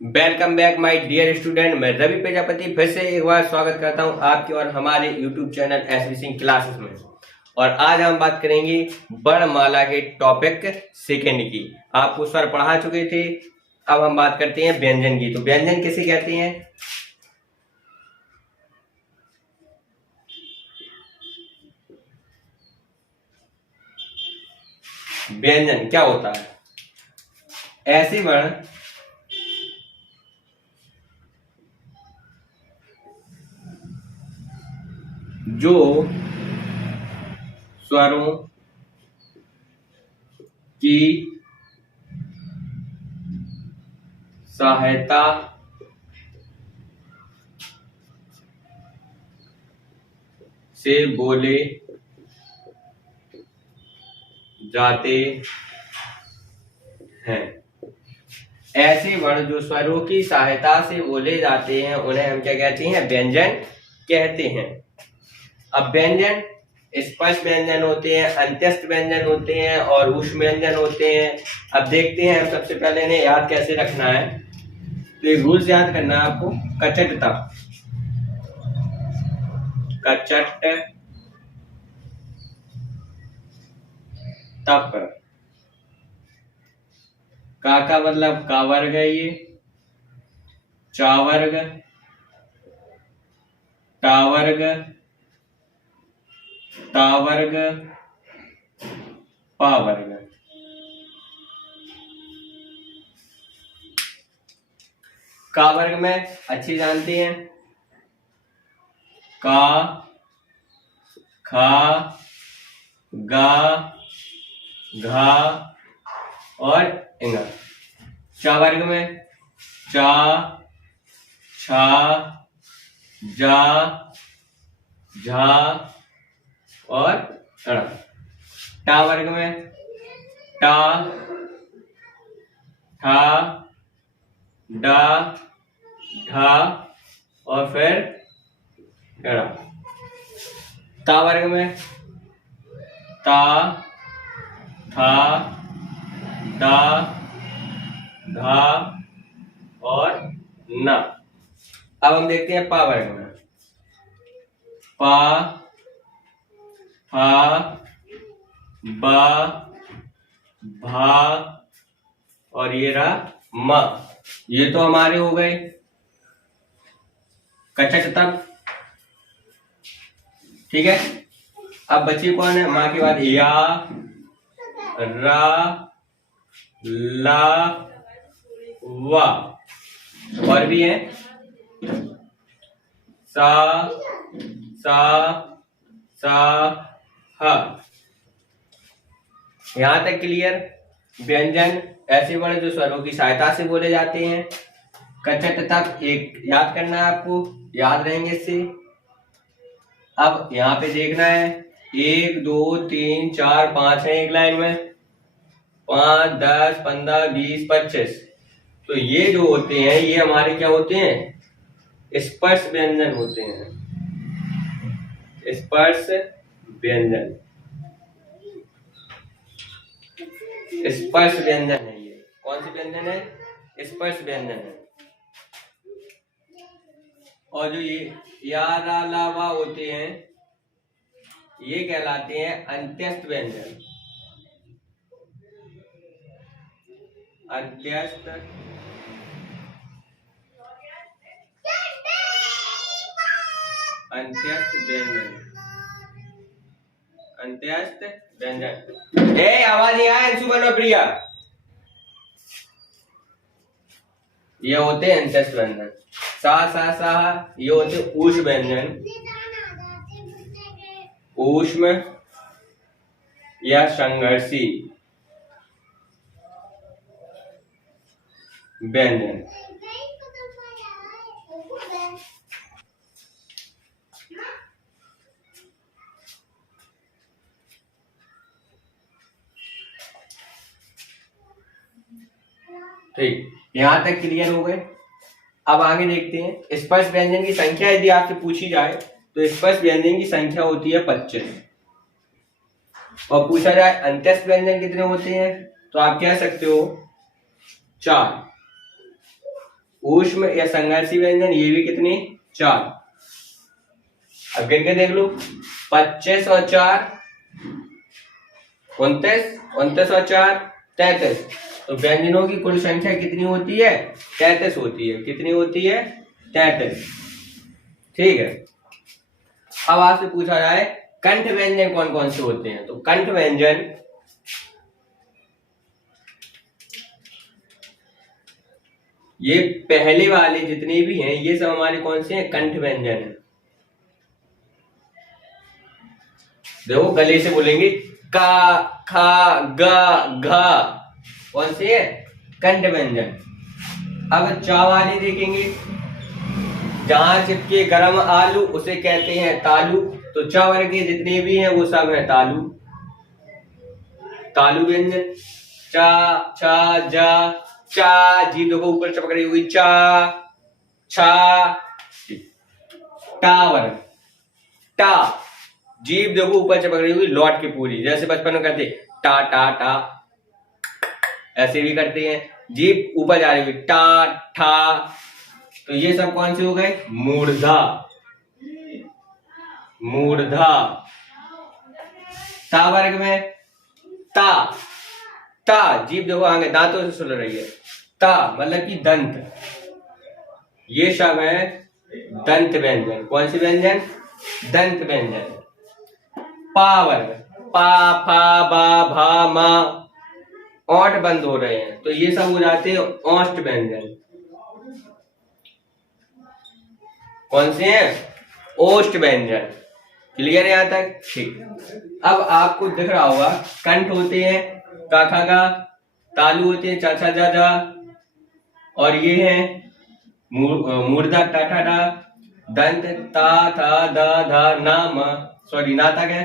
Welcome back my dear student. मैं रवि प्रजापति फिर से एक बार स्वागत करता हूं आपके और हमारे YouTube channel SV Singh classes में। और आज हम बात करेंगे वर्णमाला के टॉपिक सेकंड की। आपको सर पढ़ा चुके थे, अब हम बात करते हैं व्यंजन की। तो व्यंजन किसे कहते हैं? व्यंजन क्या होता है? ऐसे वर्ण जो स्वरों की सहायता से बोले जाते हैं। ऐसे वर्ण जो स्वरों की सहायता से बोले जाते हैं उन्हें हम क्या कहते हैं? व्यंजन कहते हैं। अब व्यंजन स्पष्ट व्यंजन होते हैं, अंत्यस्थ व्यंजन होते हैं और ऊष्म व्यंजन होते हैं। अब देखते हैं हम सबसे पहले इन्हें याद कैसे रखना है। तो एक रूल्स याद करना है आपको। कचटता, कचट तप, का मतलब का वर्ग है ये, चा वर्ग, टा वर्ग, ता वर्ग, पा वर्ग। का वर्ग में अच्छी जानते हैं, का, खा, गा, घा और इंगा। चा वर्ग में चा, छा, जा, झा और ड़। टा वर्ग में टा, ठा, डा, ढा और फिर ड़ा। ता वर्ग में ता, था, दा, धा और ना। अब हम देखते हैं पा वर्ग में। पा, फा, बा, भा और ये रहा मा। ये तो हमारे हो गए कचट तक, ठीक है। अब बची कौन है? माँ के बाद या, रा, ला, वा और भी है सा, सा, सा, हा। यहां तक क्लियर? व्यंजन ऐसे वर्ण जो स्वरों की सहायता से बोले जाते हैं। कचट तक एक याद करना है आपको, याद रहेंगे इससे। अब यहाँ पे देखना है 1 2 3 4 5 है एक लाइन में, 5 10 15 20 25। तो ये जो होते हैं ये हमारे क्या होते हैं? स्पर्श व्यंजन होते हैं। स्पर्श व्यंजन, स्पर्श व्यंजन है ये। कौन सी व्यंजन है? स्पर्श व्यंजन है। और जो ये या, रा, ला, वा होते हैं ये कहलाते हैं अंत्यस्थ व्यंजन। अंत्यस्थ अंत्यस्थ व्यंजन, अंत्यस्थ व्यंजन। आवाज नहीं आया अंशुमन और प्रिया। ये होते हैं अंत्यस्थ व्यंजन। सा, सा, सा ये होते ऊष्म व्यंजन। ऊष्म या संघर्षी व्यंजन। ठीक, यहां तक क्लियर हो गए। अब आगे देखते हैं स्पर्श व्यंजन की संख्या। यदि आपसे पूछी जाए तो स्पर्श व्यंजन की संख्या होती है 25। और पूछा जाए अंत्यस्थ व्यंजन कितने होते हैं तो आप कह सकते हो 4। ऊष्म या संघर्षी व्यंजन, ये भी कितने 4। अब गिन के देख लो, 25 और 4 29, 29 और 4 33। तो व्यंजनों की कुल संख्या कितनी होती है 33 होती है। कितनी होती है 33। ठीक है। अब आपसे पूछा जाए कंठ व्यंजन कौन कौन से होते हैं। तो कंठ व्यंजन ये पहले वाले जितने भी हैं ये सब हमारे कौन से हैं कंठ व्यंजन है। देखो गले से बोलेंगे का खा ग घ, कौन से है कंठ व्यंजन। अब चा वाले देखेंगे, जहां चिपके गरम आलू उसे कहते हैं तालु। तो चा वर्ग के जितने भी हैं वो सब है तालु, तालु व्यंजन। चा छा जा चा, जी देखो ऊपर चपक रही हुई चा छा। टा वर्ग, टा, जीभ देखो ऊपर चपक रही हुई लौट के पूरी, जैसे बचपन में करते टा टा टा, ऐसे भी करते हैं। जीभ ऊपर जा रही हुई टा ठा। तो ये सब कौन से हो गए मूर्धा, मूर्धा। ता वर्ग में ता, ता जीभ देखो आगे दांतों से सुल रही है, ता मतलब कि दंत। ये सब है दंत व्यंजन। कौन से व्यंजन दंत व्यंजन। पा वर्ग, पा फा बा भा मा, ओंठ बंद हो रहे हैं तो ये सब हो जाते हैं ओष्ठ व्यंजन। कौन से हैं ओष्ठ व्यंजन। क्लियर है यहां तक। ठीक। अब आपको दिख रहा होगा कंठ होते हैं का खा गा, तालु होते हैं चा छा जा जा, और ये है मूर्धा टा ठा ठा, दंत ता था दा धा ना म, सॉरी ना तक है।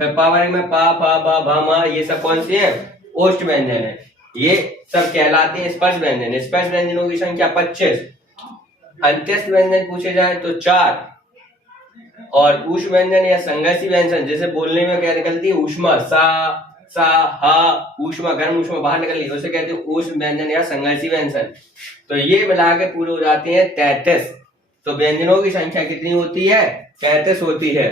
फिर पा वर्ग में पा फा बा भा मा, ये सब कौन से हैं ओष्ठ व्यंजन है। ये सब कहलाते हैं स्पर्श व्यंजन। स्पर्श व्यंजनों की संख्या 25। अंत्यस्थ व्यंजन पूछे जाए तो 4। और ऊष्म व्यंजन या संघर्षी व्यंजन, जैसे बोलने में क्या निकलती है ऊष्मा, सा सा हा, ऊष्मा गर्म ऊष्मा बाहर निकल रही है, उसे कहते हैं ऊष्म व्यंजन या संघर्षी व्यंजन। तो ये मिला के पूरे हो जाते हैं 33। तो व्यंजनों की संख्या कितनी होती है 33 होती है।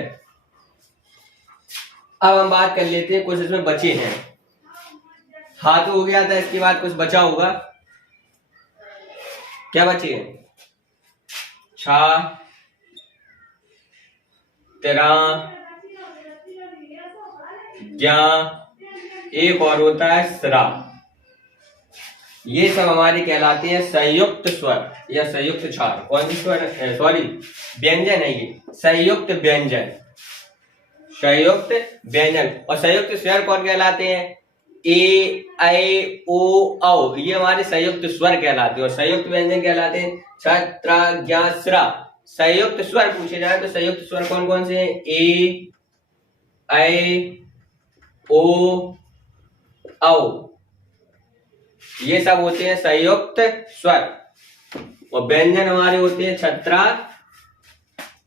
अब हम बात कर लेते हैं कुछ इसमें बचे हैं। हाँ तो हो गया था, इसके बाद कुछ बचा होगा। क्या बचे हैं छा, तेरा, ज्ञा, एक और होता है स्रा। ये सब हमारे कहलाते हैं संयुक्त स्वर या संयुक्त क्षार। कौन सी स्वर सॉरी व्यंजन है ये संयुक्त व्यंजन, संयुक्त व्यंजन। और संयुक्त स्वर कौन कहलाते हैं ए ऐ ओ औ, ये हमारे संयुक्त स्वर कहलाते हैं। और संयुक्त व्यंजन कहलाते हैं छ त्रा ज्ञा स्रा। संयुक्त स्वर पूछे जाए तो संयुक्त स्वर कौन कौन से हैं ए ऐ ओ औ, ये सब होते हैं संयुक्त स्वर। और व्यंजन हमारे होते हैं छत्रा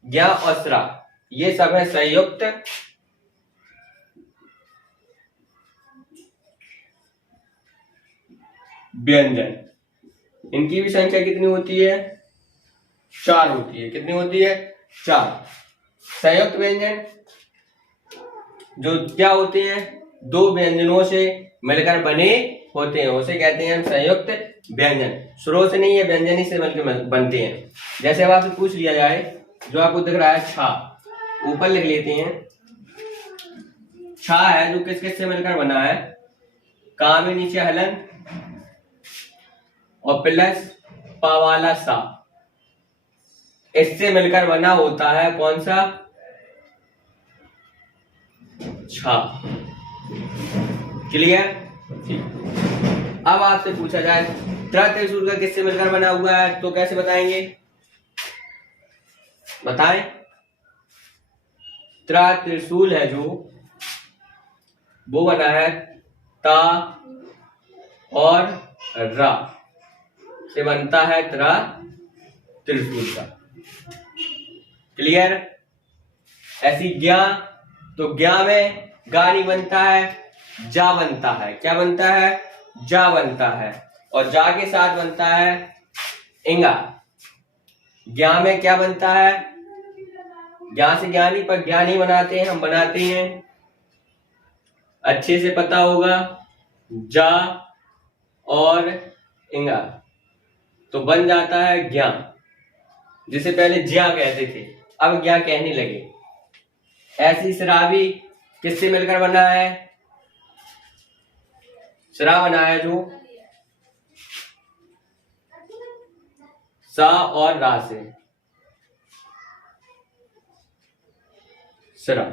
ज्ञा और स्रा, ये सब है संयुक्त व्यंजन। इनकी भी संख्या कितनी होती है 4 होती है। कितनी होती है 4। संयुक्त व्यंजन जो क्या होते हैं दो व्यंजनों से मिलकर बने होते हैं, उसे कहते हैं हम संयुक्त व्यंजन। स्रोत से नहीं है व्यंजन ही से मिलकर बनते हैं। जैसे अब आपसे पूछ लिया जाए, जो आपको दिख रहा है छा, ऊपर लिख लेते हैं। छा है जो किस किस से मिलकर बना है का में नीचे हलन और प्लस पा वाला सा, इससे मिलकर बना होता है कौन सा छा। क्लियर। अब आपसे पूछा जाए त्रा त्रिशूल का किससे मिलकर बना हुआ है तो कैसे बताएंगे, बताएं। त्रा त्रिशूल है जो वो बना है ता और रा से बनता है त्रा त्रिशूल का। क्लियर। ऐसी ज्ञा, तो ज्ञा में गा नहीं बनता है जा बनता है। क्या बनता है जा बनता है। और जा के साथ बनता है इंगा। ज्ञा में क्या बनता है? ज्ञा से ज्ञानी, पर ज्ञा नहीं बनाते हैं, हम बनाते हैं, अच्छे से पता होगा, जा और इंगा, तो बन जाता है ज्ञा, जिसे पहले ज्या कहते थे, अब ज्ञा कहने लगे। ऐसी शराबी किससे मिलकर बना है? शरा बना है जो सा और रा से, शरा।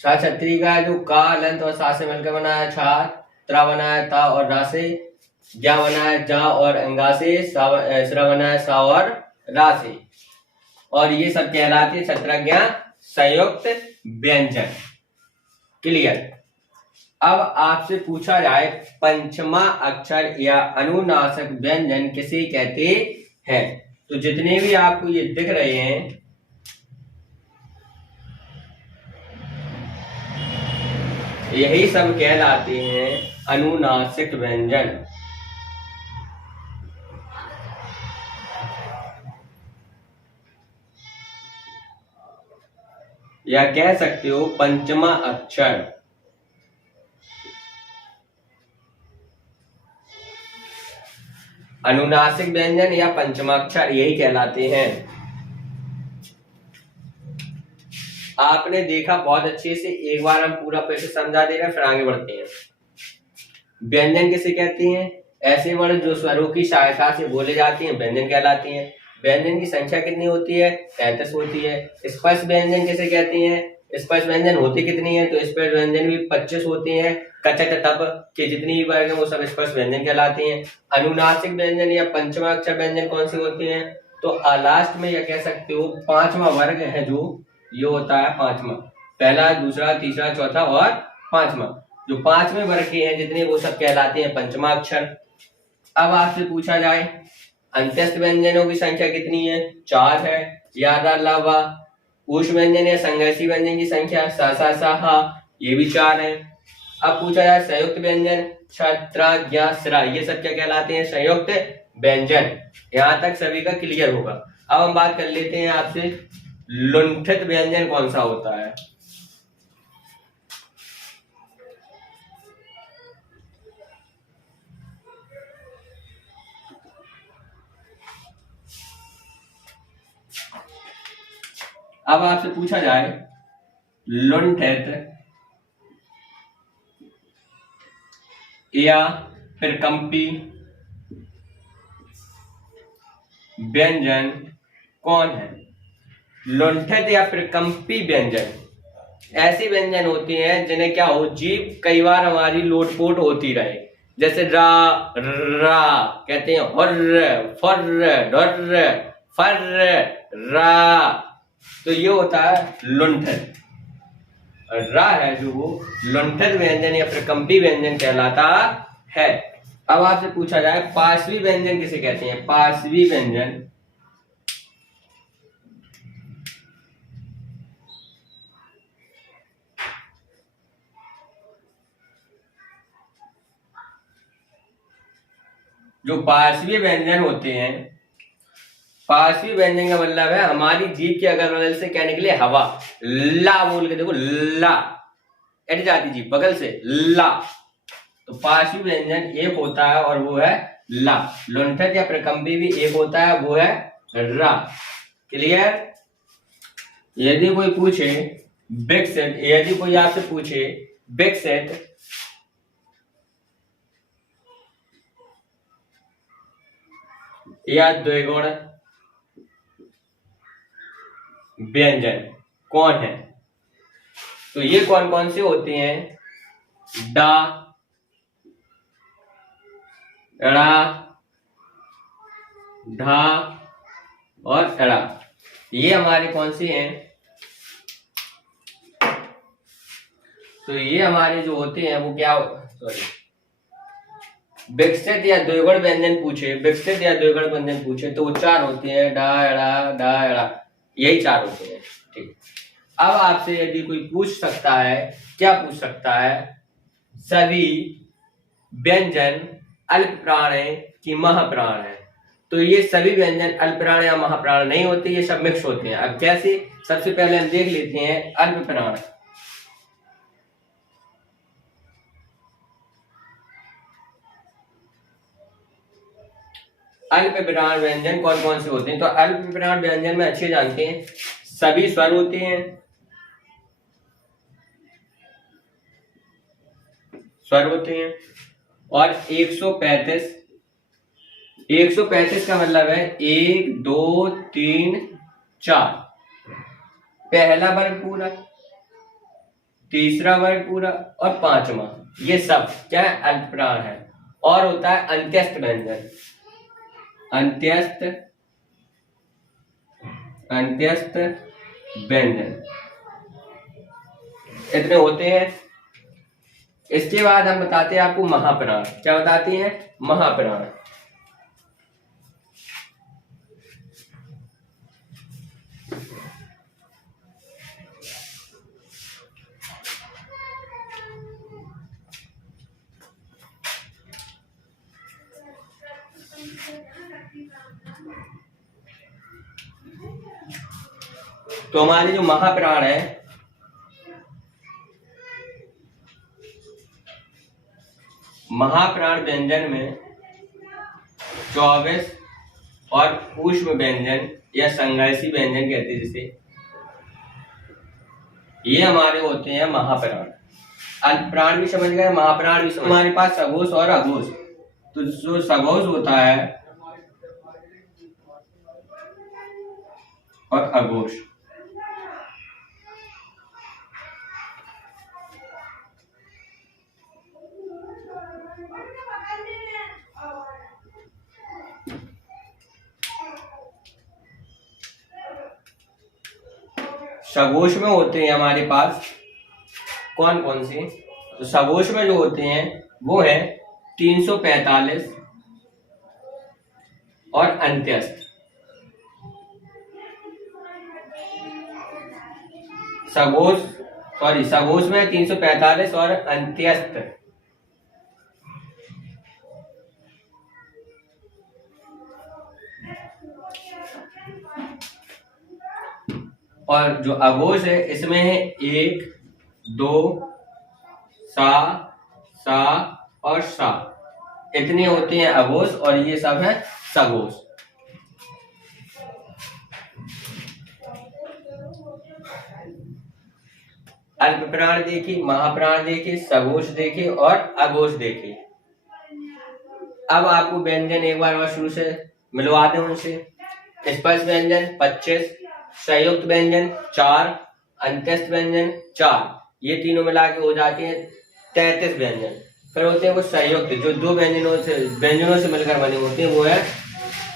छा छतरी का है जो का लंत और सा से मिलकर बना है छा, त्रा बना है ता और रा से, ज्ञा बना है जा और अंगा से, शरा बना है सा और रा से, और ये सब कहलाते हैं छत्रज्ञा संयुक्त व्यंजन। क्लियर। अब आपसे पूछा जाए पंचमा अक्षर या अनुनासिक व्यंजन किसे कहते हैं, तो जितने भी आपको ये दिख रहे हैं यही सब कहलाते हैं अनुनासिक व्यंजन। या कह सकते हो पंचमा अक्षर। अनुनासिक व्यंजन या पंचमाक्षर यही कहलाते हैं। आपने देखा बहुत अच्छे से, एक बार हम पूरा फिर से समझा दे रहे हैं, फिर आगे बढ़ते हैं। व्यंजन किसे कहते हैं? ऐसे वर्ण जो स्वरों की सहायता से बोले जाते हैं व्यंजन कहलाते हैं। व्यंजन की संख्या कितनी होती है? 33 होती है। स्पर्श व्यंजन किसे कहते हैं? स्पर्श व्यंजन होते कितनी है? तो स्पर्श व्यंजन भी 25 होते हैं। कचट तप के जितनी भी वर्ग है वो सब स्पर्श व्यंजन कहलाते हैं। अनुनासिक व्यंजन या पंचमाक्षर व्यंजन कौन से होते हैं? तो लास्ट में यह कह सकते हो पांचवा वर्ग है जो ये होता है पांचवा, पहला, दूसरा, तीसरा, चौथा और पांचवा, जो पांचवें वर्ग के हैं जितने वो सब कहलाते हैं पंचमाक्षर। अब आपसे पूछा जाए अंत्यस्थ व्यंजनों की संख्या कितनी है? 4 है, याद लावा। उष व्यंजन या संघर्षी व्यंजन की संख्या सा सा सा हा, ये भी 4 है। अब पूछा जाए संयुक्त व्यंजन छत्रा ज्ञा सरा, ये सब क्या कहलाते हैं? संयुक्त व्यंजन। यहां तक सभी का क्लियर होगा। अब हम बात कर लेते हैं आपसे लुंठित व्यंजन कौन सा होता है। अब आपसे पूछा जाए लुंठित या फिर कंपी व्यंजन कौन है? लुंठित या फिर कंपी व्यंजन ऐसी व्यंजन होती हैं जिन्हें क्या हो, जीभ कई बार हमारी लोटपोट होती रहे, जैसे रा रा कहते हैं, हर्र फर्र ढर्र फर्र रा, तो ये होता है लुंठित। रा है जो वो लुंठित व्यंजन या फिर कंपी व्यंजन कहलाता है। अब आपसे पूछा जाए पार्श्वी व्यंजन किसे कहते हैं? पार्श्वी व्यंजन जो पार्श्वी व्यंजन होते हैं, पार्श्वी व्यंजन का मतलब है हमारी जीभ के अगल बगल से क्या निकले? हवा। ला बोल के देखो, ला एट जाती जीभ बगल से, ला, तो पार्श्वी व्यंजन एक होता है और वो है ला। लुंठित या प्रकंपी भी एक होता है, वो है रा। क्लियर। यदि कोई पूछे विकसित, यदि कोई आपसे पूछे विकसित या द्विगुण व्यंजन कौन है, तो ये कौन कौन से होते हैं? डा, ड़ा, ढा और ड़ा, ये हमारे कौन से हैं? तो ये हमारे जो होते हैं वो क्या, सॉरी, विकसित या द्विगुण व्यंजन पूछे, विकसित या द्विगुण व्यंजन पूछे तो वो 4 होते हैं, डा एड़ा डा एड़ा, यही 4 होते हैं। ठीक। अब आपसे यदि कोई पूछ सकता है, क्या पूछ सकता है, सभी व्यंजन अल्प प्राण है कि महाप्राण है? तो ये सभी व्यंजन अल्प प्राण या महाप्राण नहीं होते, ये सब मिक्स होते हैं। अब कैसे? सबसे पहले हम देख लेते हैं अल्प प्राण। अल्प प्राण व्यंजन कौन कौन से होते हैं? तो अल्प प्राण व्यंजन में अच्छे जानते हैं, सभी स्वर होते हैं, स्वर होते हैं, और 135 का मतलब है 1 2 3 4, पहला वर्ग पूरा, तीसरा वर्ग पूरा और पांचवा, ये सब क्या है? अल्प प्राण है। और होता है अंत्यस्थ व्यंजन, अंत्यस्थ व्यंजन, इतने होते हैं। इसके बाद हम बताते हैं आपको महाप्राण। क्या बताते हैं? महाप्राण। तो हमारे जो महाप्राण है, महाप्राण व्यंजन में 24 और ऊष्म व्यंजन या संघर्षी व्यंजन कहते हैं जिसे, ये हमारे होते हैं महाप्राण। अल्पप्राण भी समझ गए, महाप्राण भी समझ। हमारे पास सघोष और अघोष। तो जो सघोष होता है और अघोष, सघोष में होते हैं हमारे पास कौन कौन से? तो सघोष में जो होते हैं वो है 345 और अंत्यस्थ। सघोष में 345 और अंत्यस्थ। और जो अघोष है इसमें है 1 2 सा सा और सा, इतने होते हैं अघोष, और ये सब है सघोष। अल्पप्राण देखिए, महाप्राण देखिए, सघोष देखिए और अघोष देखिए। अब आपको व्यंजन एक बार और शुरू से मिलवा दें उनसे। स्पर्श व्यंजन 25, संयुक्त व्यंजन 4, अंत्यस्थ व्यंजन 4, ये तीनों मिला के हो जाते हैं 33 व्यंजन। फिर होते हैं वो संयुक्त, जो दो व्यंजनों से मिलकर बने होते हैं, वो है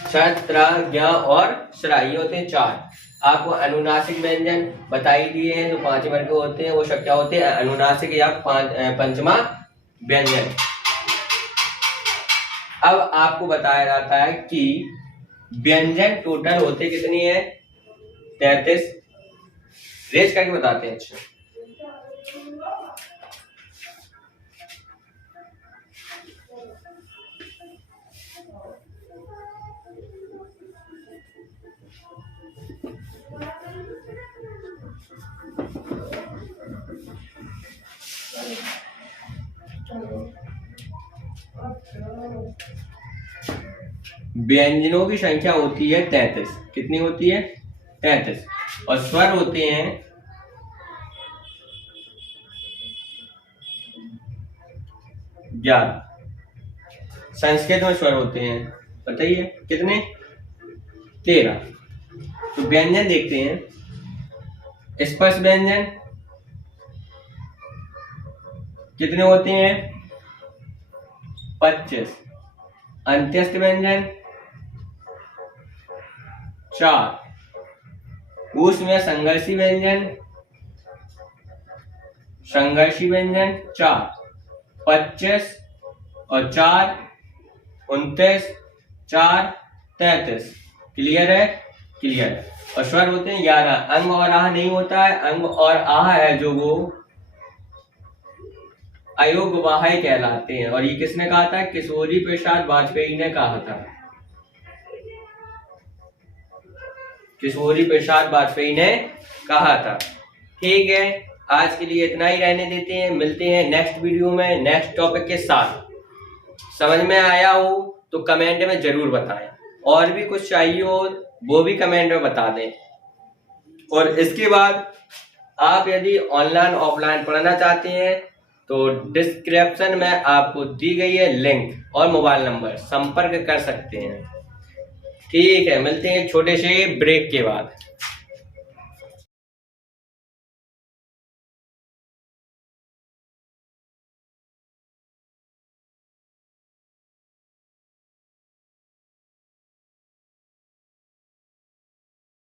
छ, त्र, ज्ञ और श्रा, ये होते हैं 4। आपको अनुनासिक व्यंजन बताई दिए हैं, जो 5 वर्ग के होते हैं, वो सब क्या होते हैं? अनुनासिक या पंचमा व्यंजन। अब आपको बताया जाता है कि व्यंजन टोटल होते कितनी है? 33। रेज करके बताते हैं। अच्छा, व्यंजनों की संख्या होती है 33। कितनी होती है? 33। और स्वर होते हैं 11। संस्कृत में स्वर होते हैं, बताइए कितने? 13। तो व्यंजन देखते हैं। स्पर्श व्यंजन कितने होते हैं? 25। अंत्यस्थ व्यंजन 4। ऊष्म या संघर्षी व्यंजन 4। 25 और 4 29, 4 33। क्लियर है? क्लियर। और स्वर होते हैं 11, अंग और आह नहीं होता है, अंग और आह है जो वो अयोग्यवाह्य कहलाते हैं। और ये किसने कहा था? किशोरी प्रसाद वाजपेयी ने कहा था। किशोरी प्रसाद वाजपेयी ने कहा था। ठीक है, आज के लिए इतना ही रहने देते हैं, मिलते हैं नेक्स्ट वीडियो में नेक्स्ट टॉपिक के साथ। समझ में आया हो तो कमेंट में जरूर बताएं, और भी कुछ चाहिए हो वो भी कमेंट में बता दें। और इसके बाद आप यदि ऑनलाइन ऑफलाइन पढ़ना चाहते हैं तो डिस्क्रिप्शन में आपको दी गई है लिंक और मोबाइल नंबर, संपर्क कर सकते हैं। ठीक है, मिलते हैं छोटे से ब्रेक के बाद।